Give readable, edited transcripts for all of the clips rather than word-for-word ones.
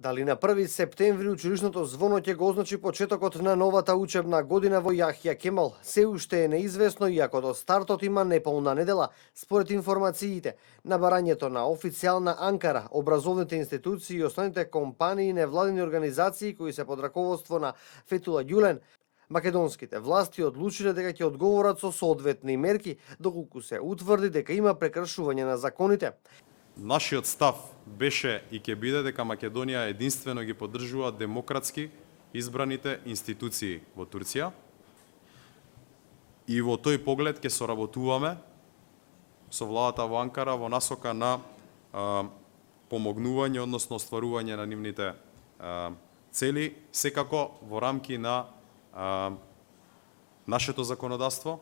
Дали на 1 септември училишното звоно ќе го означи почетокот на новата учебна година во Јахја Кемал, се уште е неизвестно, иако до стартот има неполна недела. Според информациите, на барањето на официјална Анкара, образовните институции и основните компании и невладини организации кои се под раководство на Фетула Ѓулен, македонските власти одлучиле дека ќе одговорат со соодветни мерки доколку се утврди дека има прекршување на законите. Нашиот став беше и ќе биде дека Македонија единствено ги поддржува демократски избраните институции во Турција и во тој поглед ќе соработуваме со владата во Анкара во насока на помогнување, односно остварување на нивните цели, секако во рамки на нашето законодавство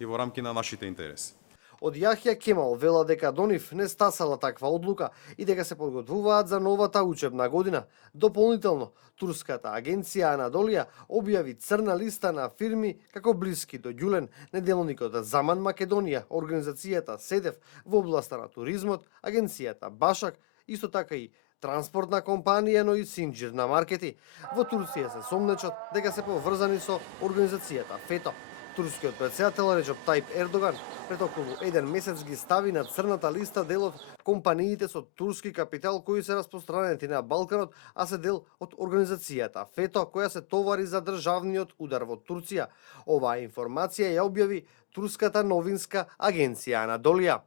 и во рамки на нашите интереси. Од Јахја Кемал вела дека до нив не стасала таква одлука и дека се подготвуваат за новата учебна година. Дополнително, турската агенција Анадолија објави црна листа на фирми како блиски до Ѓулен, неделникот Заман Македонија, организацијата Седев во областа на туризмот, агенцијата Башак, исто така и транспортна компанија, но и Синџир на маркети. Во Турција се сомнечат дека се поврзани со организацијата ФЕТО. Турскиот претседател Реџеп Тајип Ердоган пред околу еден месец ги стави на црната листа дел од компаниите со турски капитал кои се распространети на Балканот, а се дел од организацијата ФЕТО која се товари за државниот удар во Турција. Оваа информација ја објави турската новинска агенција Анадолија.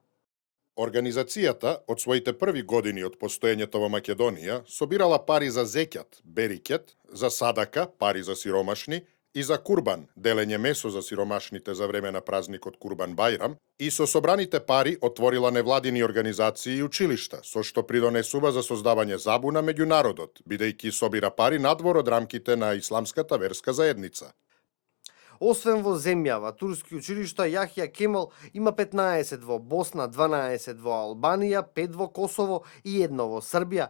Организацијата од своите први години од постоењето во Македонија собирала пари за зекјат, берикет, за садака, пари за сиромашни, и за Курбан, делење месо за сиромашните за време на празникот Курбан Бајрам, и со собраните пари отворила невладини организации и училишта, со што придонесува за создавање забуна меѓу народот, бидејќи собира пари надвор од рамките на исламската верска заедница. Освен во земјава, турски училишта, Јахја Кемал има 15 во Босна, 12 во Албанија, 5 во Косово и 1 во Србија.